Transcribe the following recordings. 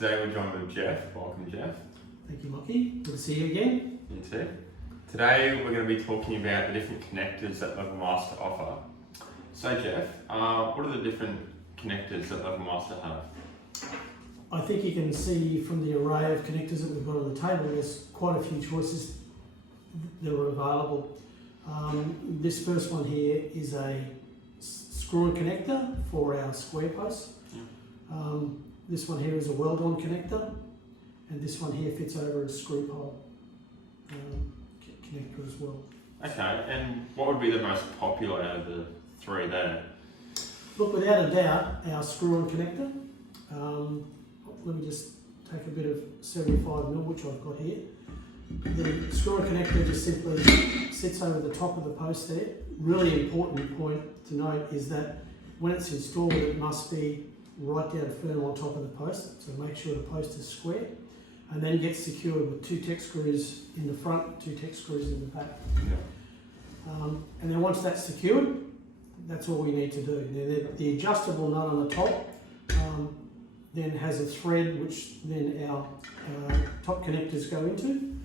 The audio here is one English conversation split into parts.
today we're joined with Jeff. Welcome, Jeff. Thank you, Lockie. Good to see you again. You too. Today we're going to be talking about the different connectors that LevelMaster offer. So Jeff, what are the different connectors that LevelMaster have? I think you can see from the array of connectors that we've got on the table, there's quite a few choices that are available. This first one here is a screw-in connector for our square posts. This one here is a weld-on connector, and this one here fits over a screw pole connector as well. Okay, and what would be the most popular out of the three there? Look, without a doubt, our screw-on connector. Let me just take a bit of 75mm, which I've got here. The screw-on connector just simply sits over the top of the post there. Really important point to note is that when it's installed, it must be right down firm on top of the post. So make sure the post is square, and then gets secured with 2 Tech screws in the front, 2 Tech screws in the back. Yeah. And then once that's secured, that's all we need to do. Now, the adjustable nut on the top then has a thread which then our top connectors go into.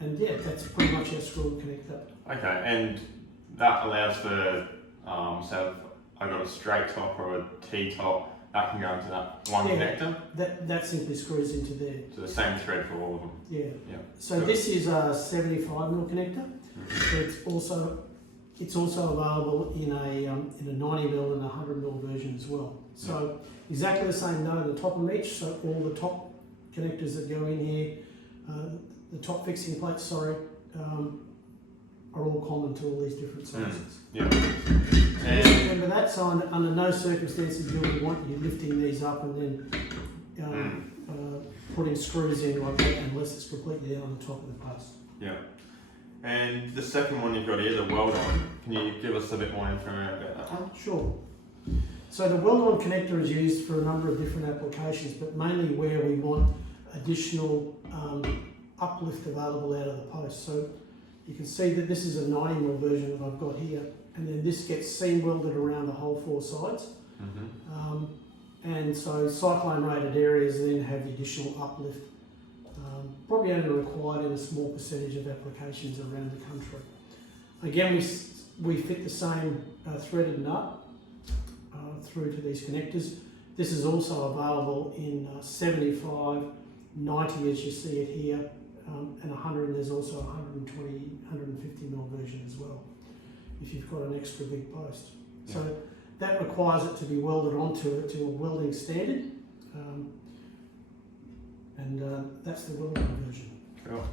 And yeah, that's pretty much our screw connector. Okay, and that allows for, so if I've got a straight top or a T-top, that can go into that one connector? That simply screws into there. So the same thread for all of them? Yeah. So this is a 75mm connector, but it's also available in a 90mm and a 100mm version as well. So exactly the same node at the top of each, so all the top connectors that go in here, the top fixing plates, are all common to all these different sizes. Remember that, so under no circumstances do we want you lifting these up and then putting screws in like that unless it's completely down on the top of the post. Yeah. And the second one you've got here, the weld-on, can you give us a bit more information about that one? Sure. So the weld-on connector is used for a number of different applications, but mainly where we want additional uplift available out of the post. So you can see that this is a 90mm version that I've got here, and then this gets seam welded around the whole 4 sides. And so cyclone rated areas then have the additional uplift. Probably only required in a small percentage of applications around the country. Again, we fit the same threaded nut through to these connectors. This is also available in 75, 90 as you see it here, and 100, and there's also a 120, 150mm version as well, if you've got an extra big post. So that requires it to be welded onto it to a welding standard. And that's the welding version. Cool.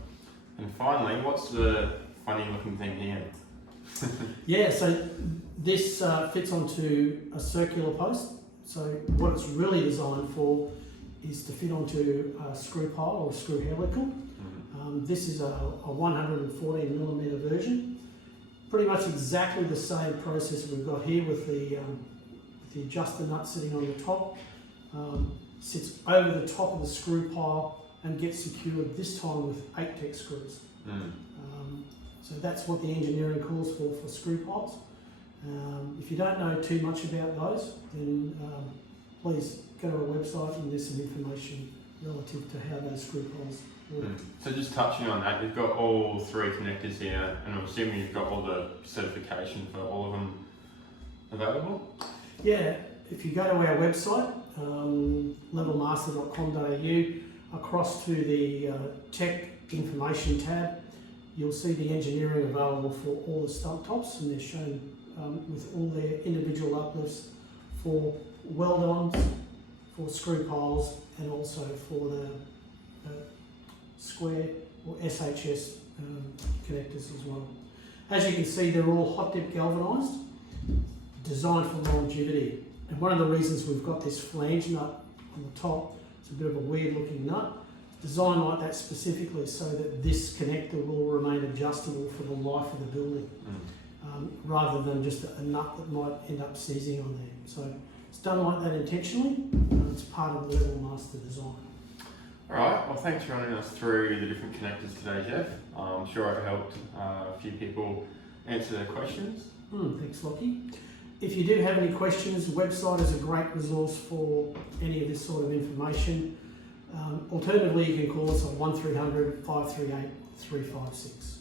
And finally, what's the funny looking thing here? So this fits onto a circular post. So what it's really designed for is to fit onto a screw pile or a screw helical. This is a 114mm version. Pretty much exactly the same process we've got here with the adjuster nut sitting on the top. Sits over the top of the screw pile and gets secured this time with 8 Tech screws. So that's what the engineering calls for screw piles. If you don't know too much about those, then please go to our website and there's some information relative to how those screw piles work. So just touching on that, you've got all 3 connectors here, and I'm assuming you've got all the certification for all of them available? Yeah, if you go to our website, levelmaster.com.au, across to the Tech Information tab, you'll see the engineering available for all the stump tops, and they're shown with all their individual uplifts for weld-ons, for screw piles, and also for the square or SHS connectors as well. As you can see, they're all hot dip galvanised, designed for longevity. And one of the reasons we've got this flange nut on the top, it's a bit of a weird looking nut, designed like that specifically so that this connector will remain adjustable for the life of the building, rather than just a nut that might end up seizing on there. So it's done like that intentionally, and it's part of the LevelMaster design. Alright, well thanks for running us through the different connectors today, Jeff. I'm sure I've helped a few people answer their questions. Thanks, Lockie. If you do have any questions, the website is a great resource for any of this sort of information. Alternatively, you can call us on 1300 538 356.